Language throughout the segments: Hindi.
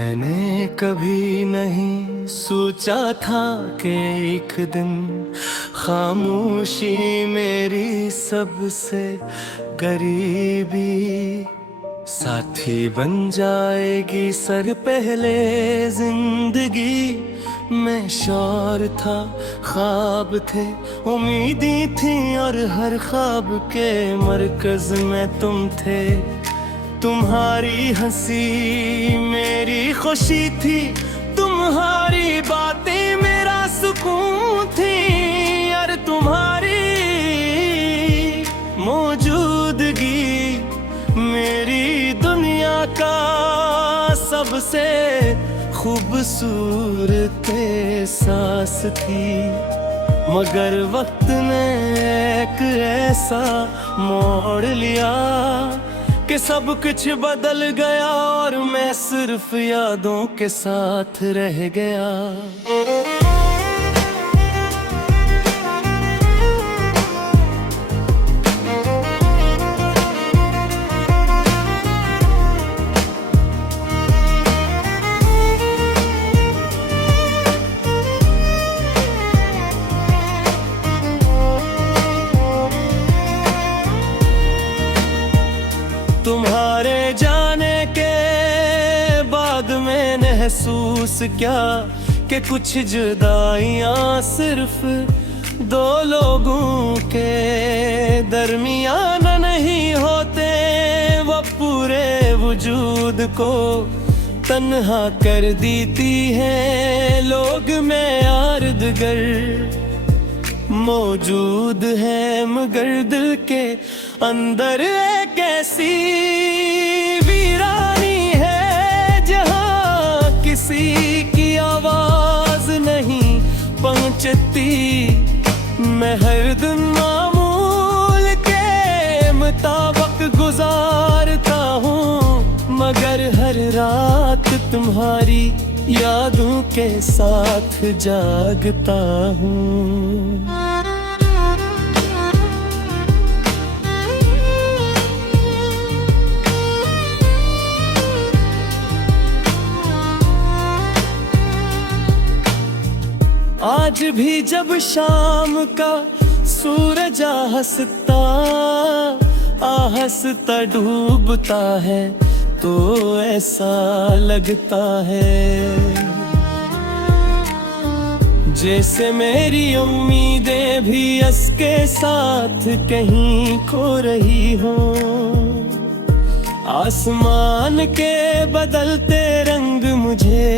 मैंने कभी नहीं सोचा था कि एक दिन खामोशी मेरी सबसे करीबी साथी बन जाएगी। सर पहले जिंदगी में शौर था, ख्वाब थे, उम्मीदें थी और हर ख्वाब के मरकज में तुम थे। तुम्हारी हंसी मेरी खुशी थी, तुम्हारी बातें मेरा सुकून थी और तुम्हारी मौजूदगी मेरी दुनिया का सबसे खूबसूरत एहसास थी। मगर वक्त ने एक ऐसा मोड़ लिया कि सब कुछ बदल गया और मैं सिर्फ यादों के साथ रह गया। तुम्हारे जाने के बाद मैंने महसूस क्या कि कुछ जुदाइयां सिर्फ दो लोगों के दरमियान नहीं होते, वो पूरे वजूद को तन्हा कर देती है। लोग में यारदगर मौजूद है मगर दिल के अंदर एक ऐसी वीरानी है जहाँ किसी की आवाज नहीं पहुँचती। मैं हर दिन मामूल के मुताबिक गुजारता हूँ मगर हर रात तुम्हारी यादों के साथ जागता हूँ। आज भी जब शाम का सूरज आहस्ता डूबता है तो ऐसा लगता है जैसे मेरी उम्मीदें भी इसके साथ कहीं खो रही हों। आसमान के बदलते रंग मुझे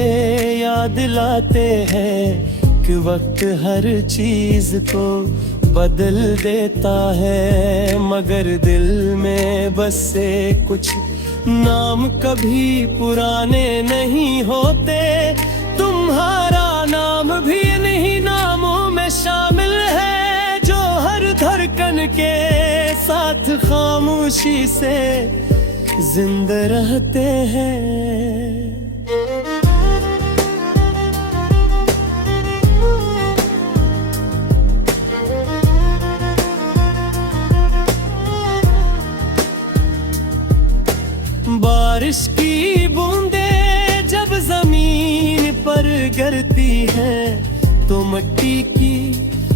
याद दिलाते हैं कि वक्त हर चीज को बदल देता है मगर दिल में बसे कुछ नाम कभी पुराने नहीं होते। तुम्हारा नाम भी इन्हीं नामों में शामिल है जो हर धड़कन के साथ खामोशी से जिंदा रहते हैं। बारिश की बूंदें जब जमीन पर गिरती हैं तो मिट्टी की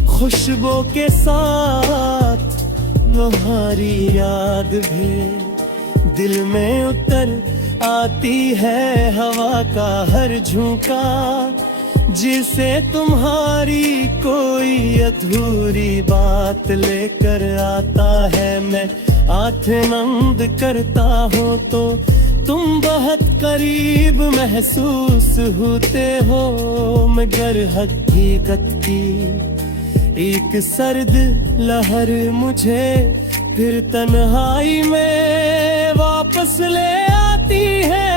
खुशबू के साथ तुम्हारी याद भी दिल में उतर आती है। हवा का हर झोंका जिसे तुम्हारी कोई अधूरी बात लेकर आता है। मैं आँखें बंद करता हूँ तो तुम बहुत करीब महसूस होते हो मगर हकीकत की एक सर्द लहर मुझे फिर तन्हाई में वापस ले आती है।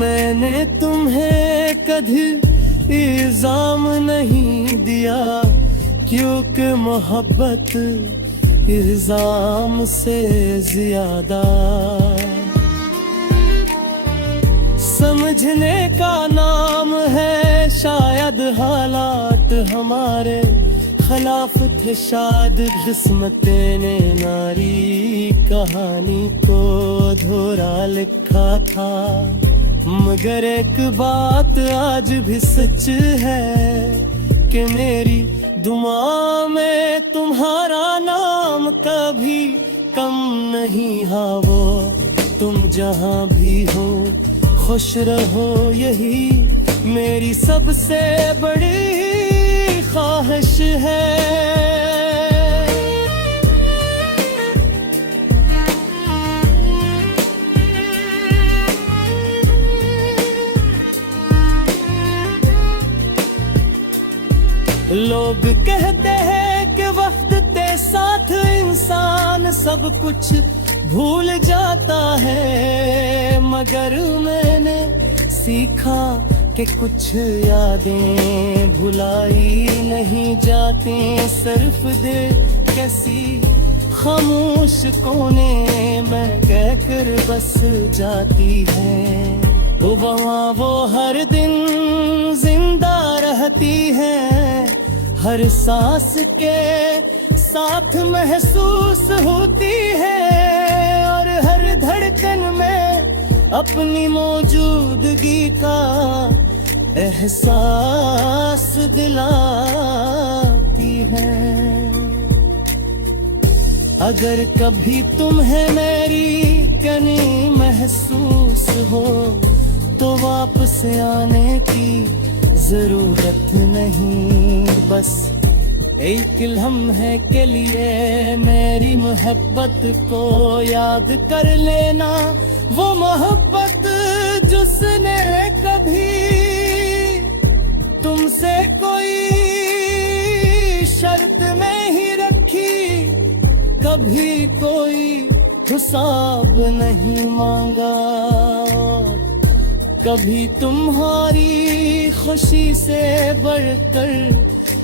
मैंने तुम्हें कभी इल्जाम नहीं दिया क्योंकि मोहब्बत इल्जाम से ज्यादा समझने का नाम है। शायद हालात हमारे खिलाफ थे शाद किस्मते ने नारी, कहानी को अधूरा लिखा था। मगर एक बात आज भी सच है कि मेरी दुआ में तुम्हारा नाम कभी कम नहीं। हाँ वो तुम जहाँ भी हो खुश रहो, यही मेरी सबसे बड़ी ख्वाहिश है। लोग कहते हैं कि वक्त के साथ इंसान सब कुछ भूल जाता है, मगर मैंने सीखा कि कुछ यादें भुलाई नहीं जाती। सिर्फ दिल कैसी खामोश कोने में कहकर बस जाती है। वहाँ वो हर दिन जिंदा रहती है, हर सांस के साथ महसूस होती है, और हर धड़कन में अपनी मौजूदगी का एहसास दिलाती है। अगर कभी तुम्हें मेरी कमी महसूस हो तो वापस आने की जरूरत नहीं, बस एक लम्हे के लिए मेरी मोहब्बत को याद कर लेना। वो मोहब्बत जिसने कभी तुमसे कोई शर्त नहीं रखी, कभी कोई हिसाब नहीं मांगा, कभी तुम्हारी खुशी से बढ़कर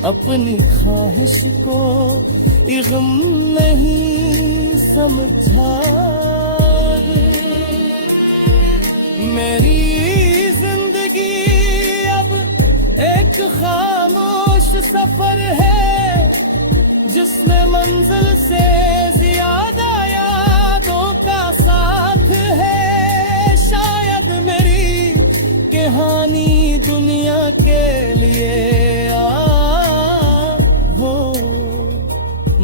अपनी ख्वाहिश को गम नहीं समझा। मेरी जिंदगी अब एक खामोश सफर है, जिसमें मंजिल से ज्यादा यादों का साथ है। शायद मेरी कहानी दुनिया के लिए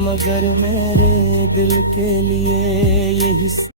मगर मेरे दिल के लिए यही